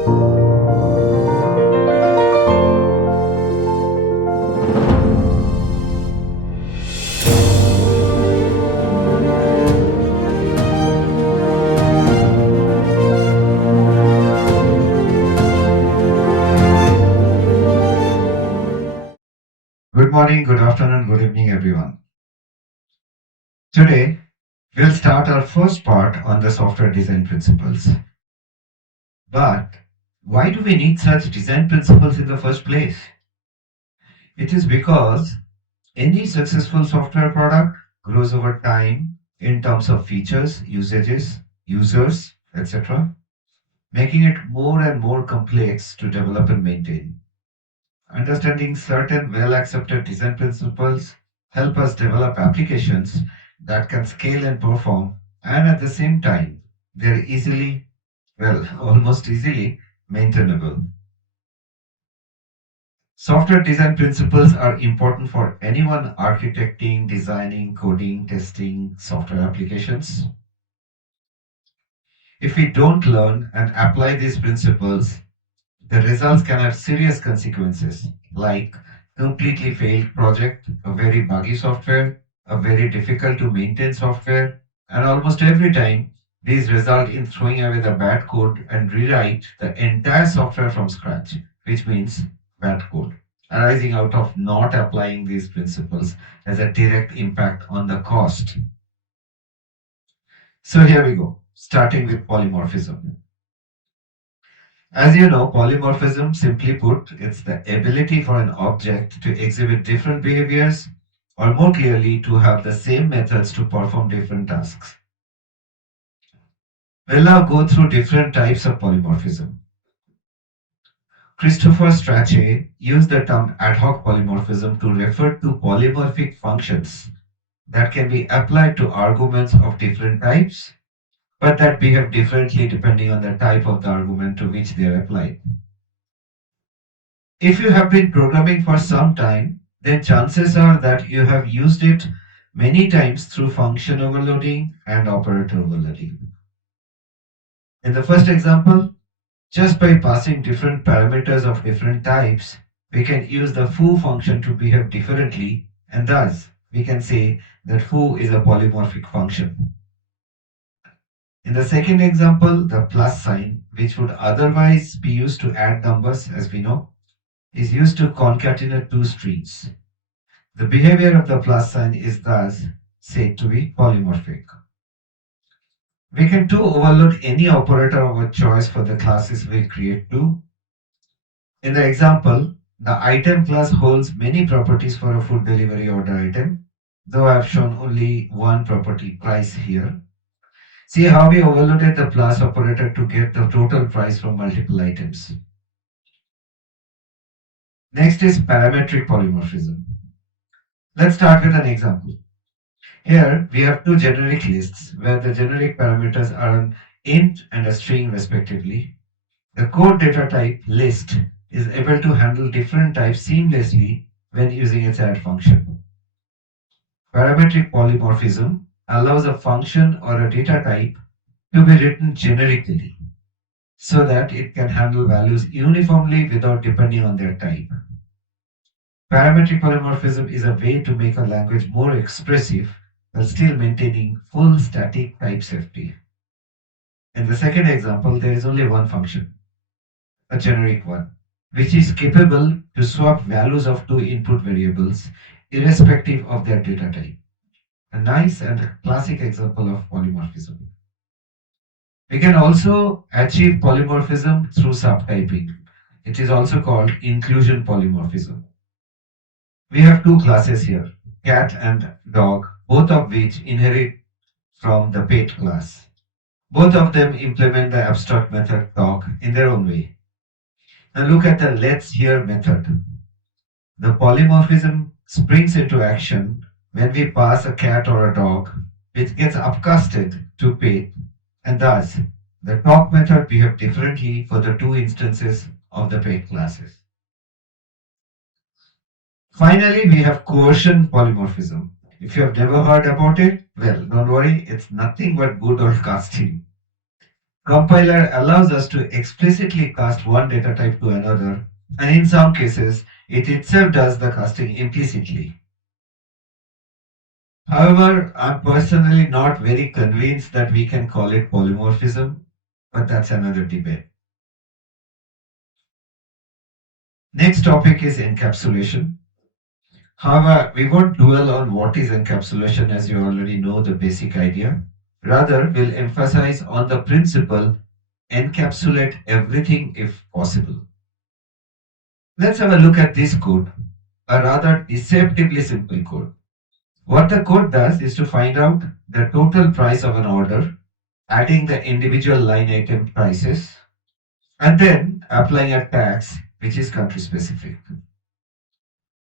Good morning, good afternoon, good evening, everyone. Today, we'll start our first part on the software design principles. But why do we need such design principles in the first place? It is because any successful software product grows over time in terms of features, usages, users, etc., making it more and more complex to develop and maintain. Understanding certain well-accepted design principles help us develop applications that can scale and perform, and at the same time, they're easily, well, almost easily maintainable. Software design principles are important for anyone architecting, designing, coding, testing software applications. If we don't learn and apply these principles, the results can have serious consequences, like completely failed project, a very buggy software, a very difficult to maintain software, and almost every time these result in throwing away the bad code and rewrite the entire software from scratch, which means bad code, arising out of not applying these principles as a direct impact on the cost. So here we go, starting with polymorphism. As you know, polymorphism, simply put, it's the ability for an object to exhibit different behaviors, or more clearly, to have the same methods to perform different tasks. We'll now go through different types of polymorphism. Christopher Strachey used the term ad hoc polymorphism to refer to polymorphic functions that can be applied to arguments of different types, but that behave differently depending on the type of the argument to which they are applied. If you have been programming for some time, then chances are that you have used it many times through function overloading and operator overloading. In the first example, just by passing different parameters of different types, we can use the foo function to behave differently, and thus we can say that foo is a polymorphic function. In the second example, the plus sign, which would otherwise be used to add numbers, as we know, is used to concatenate two strings. The behavior of the plus sign is thus said to be polymorphic. We can too overload any operator of our choice for the classes we create too. In the example, the item class holds many properties for a food delivery order item, though I have shown only one property, price, here. See how we overloaded the plus operator to get the total price from multiple items. Next is parametric polymorphism. Let's start with an example. Here we have two generic lists where the generic parameters are an int and a string respectively. The code data type list is able to handle different types seamlessly when using its add function. Parametric polymorphism allows a function or a data type to be written generically so that it can handle values uniformly without depending on their type. Parametric polymorphism is a way to make a language more expressive while still maintaining full static type safety. In the second example, there is only one function, a generic one, which is capable to swap values of two input variables irrespective of their data type. A nice and classic example of polymorphism. We can also achieve polymorphism through subtyping. It is also called inclusion polymorphism. We have two classes here, cat and dog, both of which inherit from the pet class. Both of them implement the abstract method dog in their own way. Now look at the let's here method. The polymorphism springs into action when we pass a cat or a dog, which gets upcasted to pet, and thus the talk method behaves differently for the two instances of the pet classes. Finally, we have coercion polymorphism. If you have never heard about it, well, don't worry, it's nothing but good old casting. Compiler allows us to explicitly cast one data type to another, and in some cases, it itself does the casting implicitly. However, I'm personally not very convinced that we can call it polymorphism, but that's another debate. Next topic is encapsulation. However, we won't dwell on what is encapsulation as you already know the basic idea. Rather, we'll emphasize on the principle encapsulate everything if possible. Let's have a look at this code, a rather deceptively simple code. What the code does is to find out the total price of an order, adding the individual line item prices, and then applying a tax which is country specific.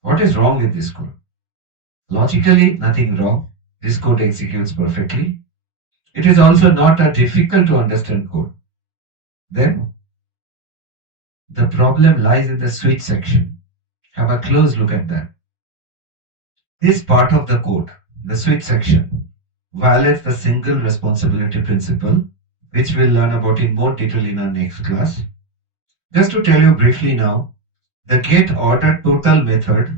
What is wrong with this code? Logically, nothing wrong. This code executes perfectly. It is also not a difficult to understand code. Then the problem lies in the switch section. Have a close look at that. This part of the code, the switch section, violates the single responsibility principle, which we'll learn about in more detail in our next class. Just to tell you briefly now, the get order total method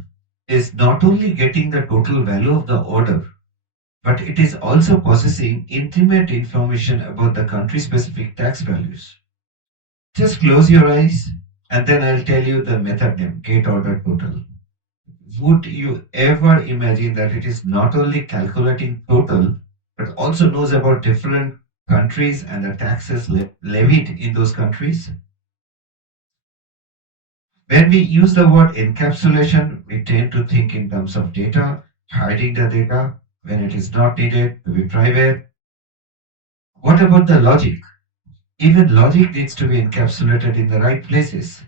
is not only getting the total value of the order, but it is also possessing intimate information about the country specific tax values. Just close your eyes and then I'll tell you the method name, get order total. Would you ever imagine that it is not only calculating total, but also knows about different countries and the taxes levied in those countries? When we use the word encapsulation, we tend to think in terms of data, hiding the data when it is not needed to be private. What about the logic? Even logic needs to be encapsulated in the right places.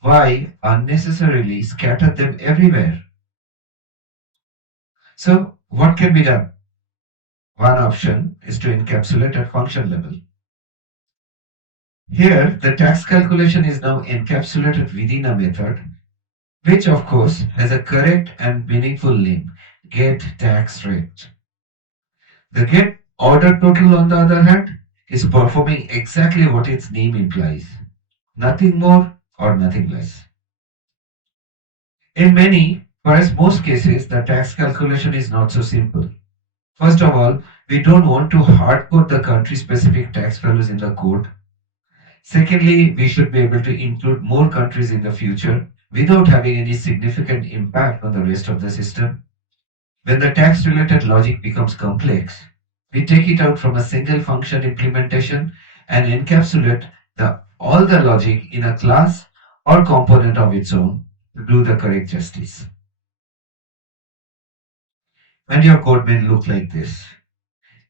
Why unnecessarily scatter them everywhere? So, what can be done? One option is to encapsulate at function level. Here, the tax calculation is now encapsulated within a method, which of course has a correct and meaningful name, get tax rate. The get order total, on the other hand, is performing exactly what its name implies, nothing more or nothing less. In many, whereas most cases, the tax calculation is not so simple. First of all, we don't want to hard code the country specific tax values in the code. Secondly, we should be able to include more countries in the future without having any significant impact on the rest of the system. When the tax related logic becomes complex, we take it out from a single function implementation and encapsulate all the logic in a class or component of its own to do the correct justice. And your code may look like this.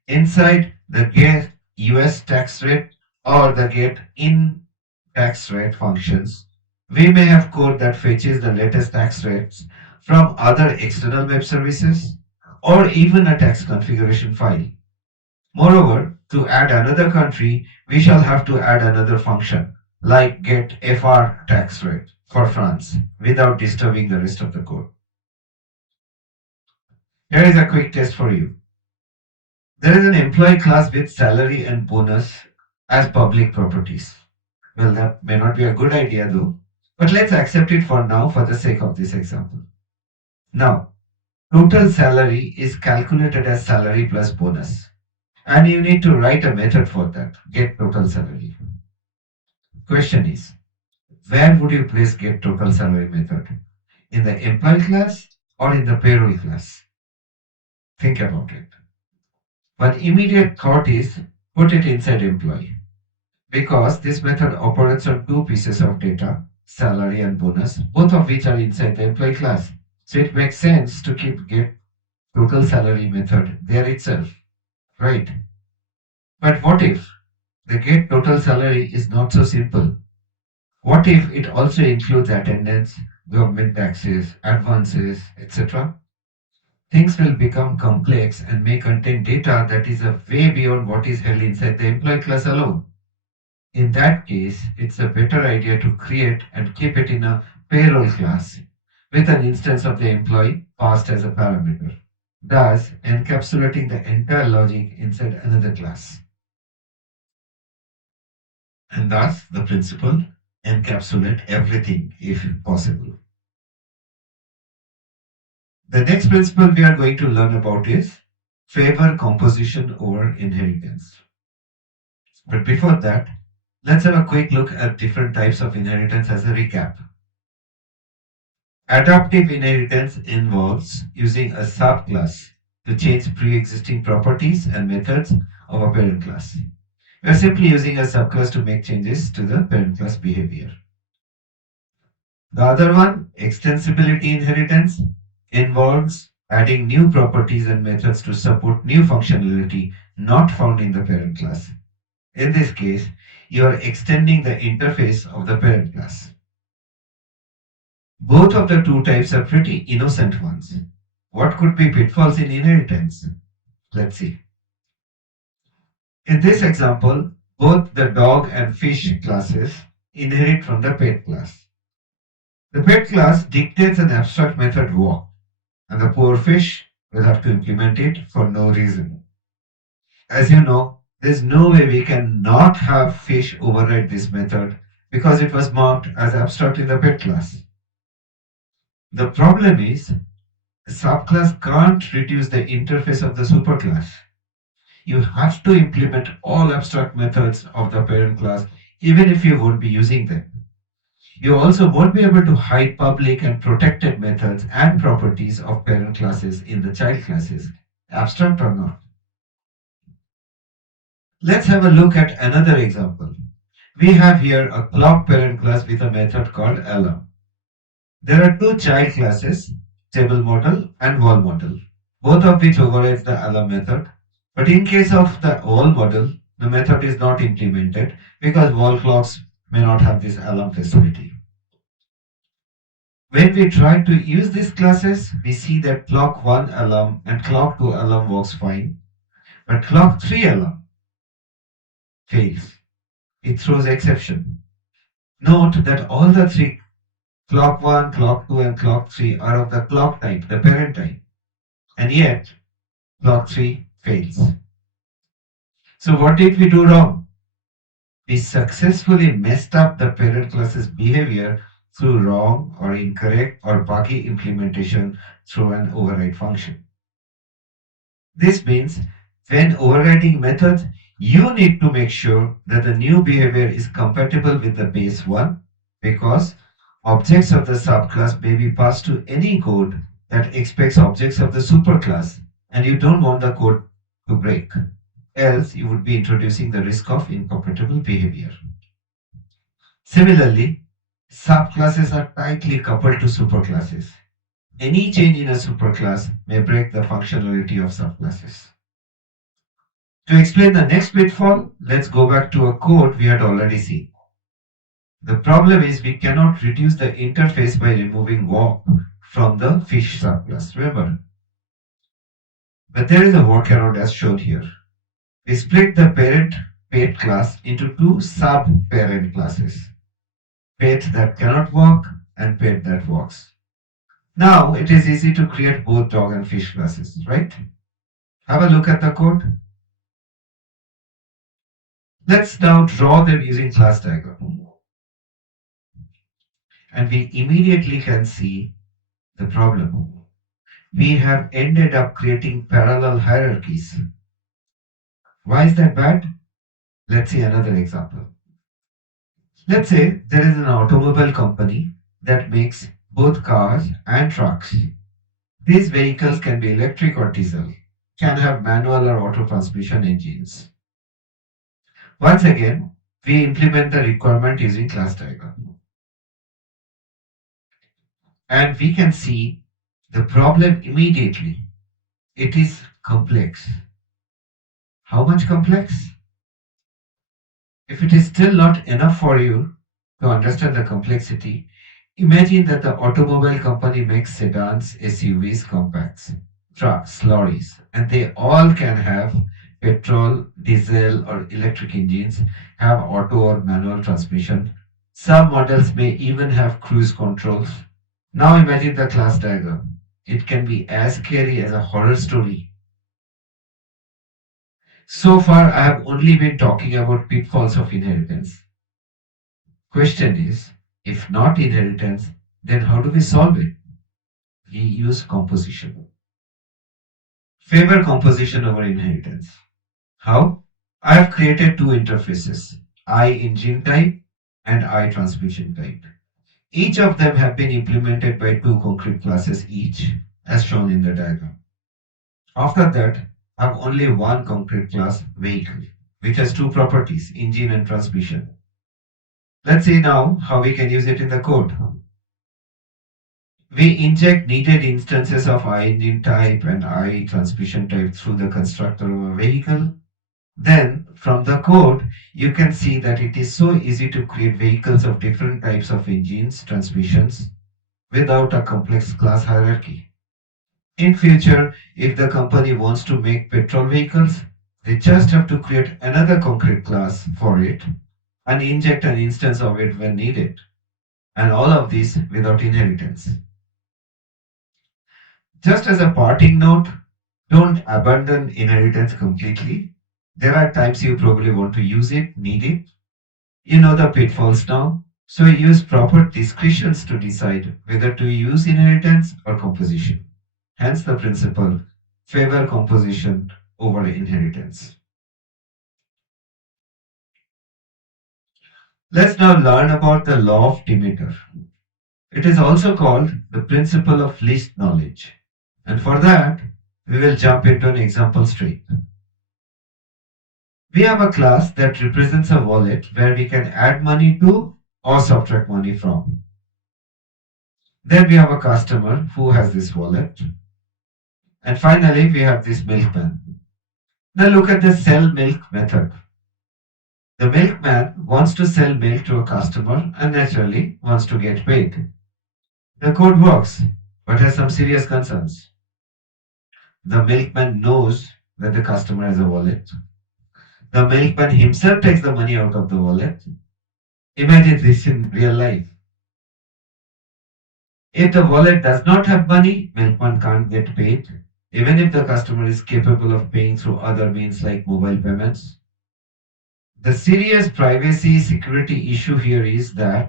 Inside the get US tax rate or the get in tax rate functions, we may have code that fetches the latest tax rates from other external web services or even a tax configuration file. Moreover, to add another country, we shall have to add another function like get FR tax rate for France without disturbing the rest of the code. Here is a quick test for you. There is an employee class with salary and bonus as public properties. Well, that may not be a good idea though, but let's accept it for now for the sake of this example. Now, total salary is calculated as salary plus bonus. And you need to write a method for that, get total salary. Question is, where would you place get total salary method? In the employee class or in the payroll class? Think about it. One immediate thought is put it inside employee because this method operates on two pieces of data, salary and bonus, both of which are inside the employee class. So it makes sense to keep get total salary method there itself, right? But what if the get total salary is not so simple? What if it also includes attendance, government taxes, advances, etc.? Things will become complex and may contain data that is a way beyond what is held inside the employee class alone. In that case, it's a better idea to create and keep it in a payroll class with an instance of the employee passed as a parameter, thus encapsulating the entire logic inside another class. And thus the principle encapsulate everything if possible. The next principle we are going to learn about is favor composition over inheritance. But before that, let's have a quick look at different types of inheritance as a recap. Adaptive inheritance involves using a subclass to change pre-existing properties and methods of a parent class. We are simply using a subclass to make changes to the parent class behavior. The other one, extensibility inheritance, involves adding new properties and methods to support new functionality not found in the parent class. In this case, you are extending the interface of the parent class. Both of the two types are pretty innocent ones. What could be pitfalls in inheritance? Let's see. In this example, both the dog and fish classes inherit from the pet class. The pet class dictates an abstract method walk, and the poor fish will have to implement it for no reason. As you know, there's no way we can not have fish override this method because it was marked as abstract in the pet class. The problem is, the subclass can't reduce the interface of the superclass. You have to implement all abstract methods of the parent class even if you won't be using them. You also won't be able to hide public and protected methods and properties of parent classes in the child classes, abstract or not. Let's have a look at another example. We have here a clock parent class with a method called alarm. There are two child classes, table model and wall model, both of which overrides the alarm method. But in case of the wall model, the method is not implemented because wall clocks may not have this alarm facility. When we try to use these classes, we see that clock 1 alarm and clock 2 alarm works fine, but clock 3 alarm fails. It throws exception. Note that all the three, clock 1, clock 2 and clock 3 are of the clock type, the parent type, and yet clock 3 fails. So what did we do wrong? We successfully messed up the parent class's behavior through wrong or incorrect or buggy implementation through an override function. This means when overriding methods, you need to make sure that the new behavior is compatible with the base one because objects of the subclass may be passed to any code that expects objects of the superclass and you don't want the code to break. Else, you would be introducing the risk of incompatible behavior. Similarly, subclasses are tightly coupled to superclasses. Any change in a superclass may break the functionality of subclasses. To explain the next pitfall, let's go back to a code we had already seen. The problem is we cannot reduce the interface by removing walk from the fish subclass, remember? But there is a workaround as shown here. We split the parent pet class into two sub-parent classes, pet that cannot walk and pet that walks. Now it is easy to create both dog and fish classes, right? Have a look at the code. Let's now draw them using class diagram. And we immediately can see the problem. We have ended up creating parallel hierarchies. Why is that bad? Let's see another example. Let's say there is an automobile company that makes both cars and trucks. These vehicles can be electric or diesel, can have manual or auto transmission engines. Once again, we implement the requirement using class diagram. And we can see the problem immediately. It is complex. How much complex? If it is still not enough for you to understand the complexity, imagine that the automobile company makes sedans, SUVs, compacts, trucks, lorries, and they all can have petrol, diesel, or electric engines, have auto or manual transmission. Some models may even have cruise controls. Now imagine the class diagram. It can be as scary as a horror story. So far, I have only been talking about pitfalls of inheritance. Question is, if not inheritance, then how do we solve it? We use composition. Favor composition over inheritance. How? I have created two interfaces, I engine type and I transmission type. Each of them have been implemented by two concrete classes each, as shown in the diagram. After that, I have only one concrete class, vehicle, which has two properties, engine and transmission. Let's see now how we can use it in the code. We inject needed instances of I engine type and I transmission type through the constructor of a vehicle. Then, from the code, you can see that it is so easy to create vehicles of different types of engines, transmissions, without a complex class hierarchy. In future, if the company wants to make petrol vehicles, they just have to create another concrete class for it and inject an instance of it when needed. And all of this without inheritance. Just as a parting note, don't abandon inheritance completely. There are times you probably want to use it, need it. You know the pitfalls now. So use proper discretions to decide whether to use inheritance or composition. Hence the principle, favor composition over inheritance. Let's now learn about the law of Demeter. It is also called the principle of least knowledge. And for that, we will jump into an example straight. We have a class that represents a wallet where we can add money to or subtract money from. Then we have a customer who has this wallet. And finally, we have this milkman. Now look at the sell milk method. The milkman wants to sell milk to a customer and naturally wants to get paid. The code works, but has some serious concerns. The milkman knows that the customer has a wallet. The milkman himself takes the money out of the wallet. Imagine this in real life. If the wallet does not have money, milkman can't get paid, even if the customer is capable of paying through other means like mobile payments. The serious privacy security issue here is that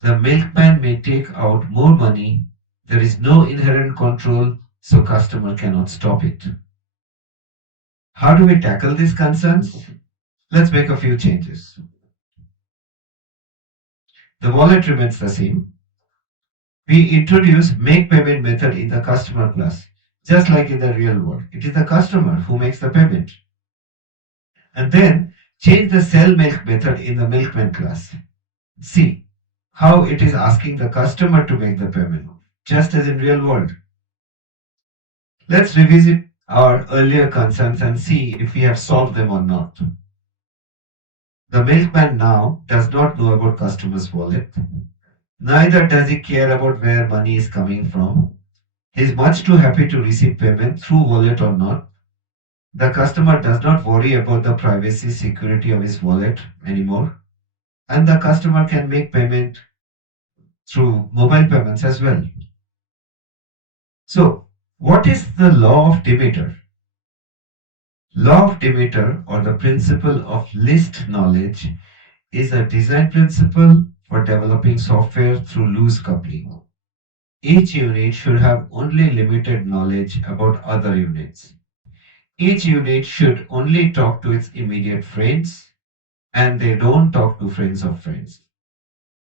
the milkman may take out more money. There is no inherent control, so customer cannot stop it. How do we tackle these concerns? Let's make a few changes. The wallet remains the same. We introduce make payment method in the customer class, just like in the real world. It is the customer who makes the payment. And then change the sell milk method in the milkman class. See how it is asking the customer to make the payment, just as in real world. Let's revisit our earlier concerns and see if we have solved them or not. The milkman now does not know about customer's wallet. Neither does he care about where money is coming from. He is much too happy to receive payment through wallet or not. The customer does not worry about the privacy security of his wallet anymore. And the customer can make payment through mobile payments as well. So, what is the law of Demeter? Law of Demeter, or the principle of least knowledge, is a design principle for developing software through loose coupling. Each unit should have only limited knowledge about other units. Each unit should only talk to its immediate friends, and they don't talk to friends of friends.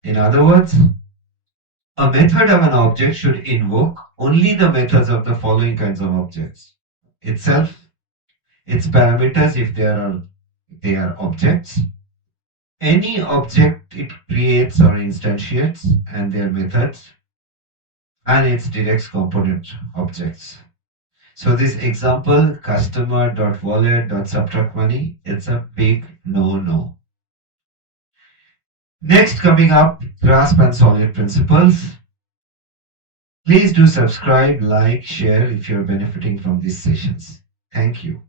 In other words, a method of an object should invoke only the methods of the following kinds of objects: itself, its parameters if they are objects, any object it creates or instantiates and their methods, and its direct component objects. So this example, customer.wallet.subtract money, it's a big no. Next, coming up, grasp and solid principles. Please do subscribe, like, share if you're benefiting from these sessions. Thank you.